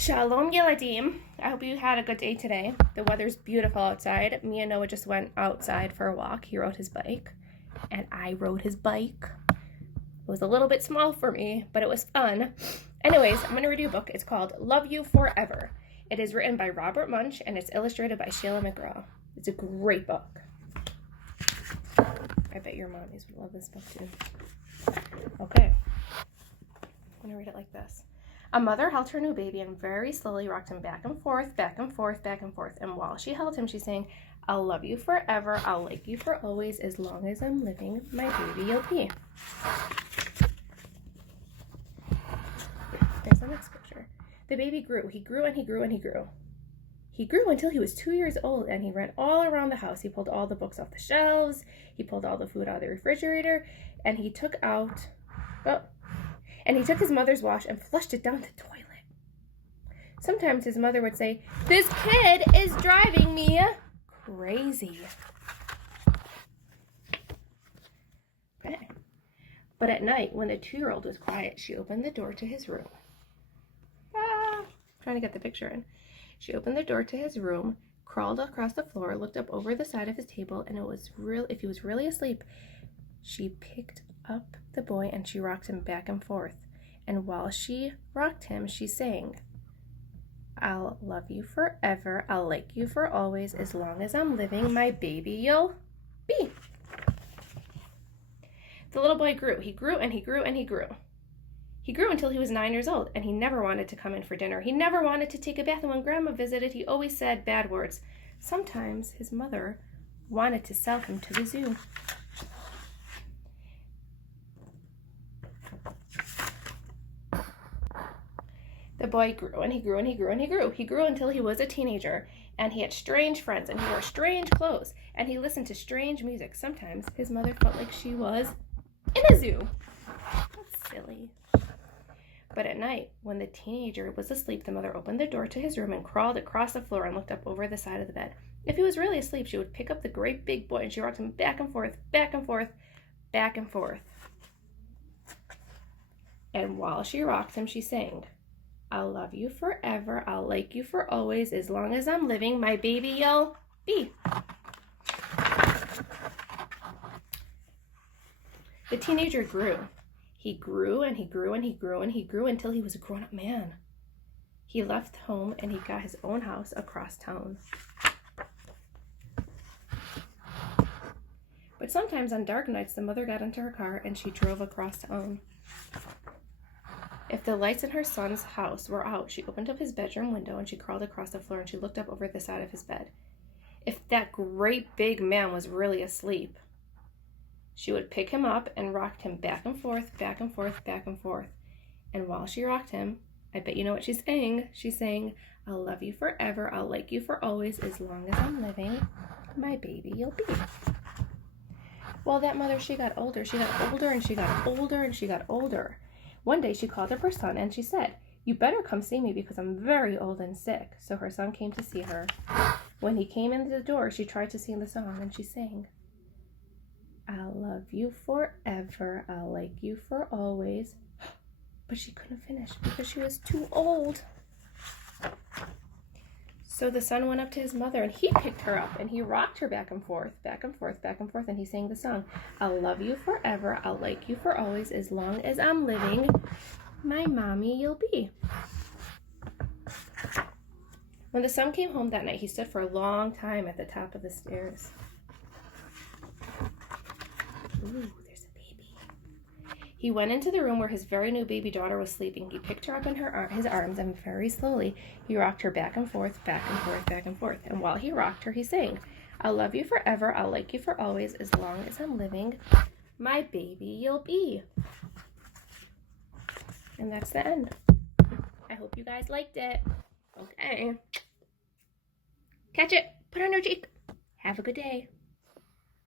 Shalom Yeladim. I hope you had a good day today. The weather's beautiful outside. Me and Noah just went outside for a walk. He rode his bike, and I rode his bike. It was a little bit small for me, but it was fun. Anyways, I'm going to read you a book. It's called Love You Forever. It is written by Robert Munch, and it's illustrated by Sheila McGraw. It's a great book. I bet your mommies would love this book too. Okay. I'm going to read it like this. A mother held her new baby and very slowly rocked him back and forth, back and forth, back and forth. And while she held him, she's saying, I'll love you forever. I'll like you for always. As long as I'm living, my baby you'll be. There's the next picture. The baby grew. He grew and he grew and he grew. He grew until he was 2 years old, and he ran all around the house. He pulled all the books off the shelves. He pulled all the food out of the refrigerator, and he took his mother's wash and flushed it down the toilet. Sometimes his mother would say, "This kid is driving me crazy." Okay. But at night, when the 2-year-old was quiet, she opened the door to his room. Trying to get the picture in. She opened the door to his room, crawled across the floor, looked up over the side of his table, and if he was really asleep, she picked up the boy and she rocked him back and forth. And while she rocked him, she sang, I'll love you forever. I'll like you for always. As long as I'm living, my baby you'll be. The little boy grew. He grew and he grew and he grew. He grew until he was 9 years old, and he never wanted to come in for dinner. He never wanted to take a bath, and when Grandma visited, he always said bad words. Sometimes his mother wanted to sell him to the zoo. The boy grew and he grew and he grew and he grew. He grew until he was a teenager, and he had strange friends, and he wore strange clothes, and he listened to strange music. Sometimes his mother felt like she was in a zoo. That's silly. But at night, when the teenager was asleep, the mother opened the door to his room and crawled across the floor and looked up over the side of the bed. If he was really asleep, she would pick up the great big boy and she rocked him back and forth, back and forth, back and forth. And while she rocked him, she sang, I'll love you forever. I'll like you for always. As long as I'm living, my baby you'll be. The teenager grew. He grew and he grew and he grew and he grew until he was a grown-up man. He left home and he got his own house across town. But sometimes on dark nights, the mother got into her car and she drove across town. If the lights in her son's house were out, she opened up his bedroom window and she crawled across the floor and she looked up over the side of his bed. If that great big man was really asleep, she would pick him up and rocked him back and forth, back and forth, back and forth. And while she rocked him, I bet you know what she's saying. She's saying, I'll love you forever. I'll like you for always. As long as I'm living, my baby you'll be. Well, that mother, she got older. She got older and she got older and she got older. One day she called up her son and she said, you better come see me because I'm very old and sick. So her son came to see her. When he came in the door, she tried to sing the song and she sang, I'll love you forever. I'll like you for always. But she couldn't finish because she was too old. So the son went up to his mother and he picked her up and he rocked her back and forth, back and forth, back and forth. And he sang the song, I'll love you forever. I'll like you for always. As long as I'm living, my mommy you'll be. When the son came home that night, he stood for a long time at the top of the stairs. Ooh, there's a baby. He went into the room where his very new baby daughter was sleeping. He picked her up in his arms and very slowly he rocked her back and forth, back and forth, back and forth. And while he rocked her, he sang, I'll love you forever. I'll like you for always. As long as I'm living, my baby you'll be. And that's the end. I hope you guys liked it. Okay. Catch it. Put it on your cheek. Have a good day.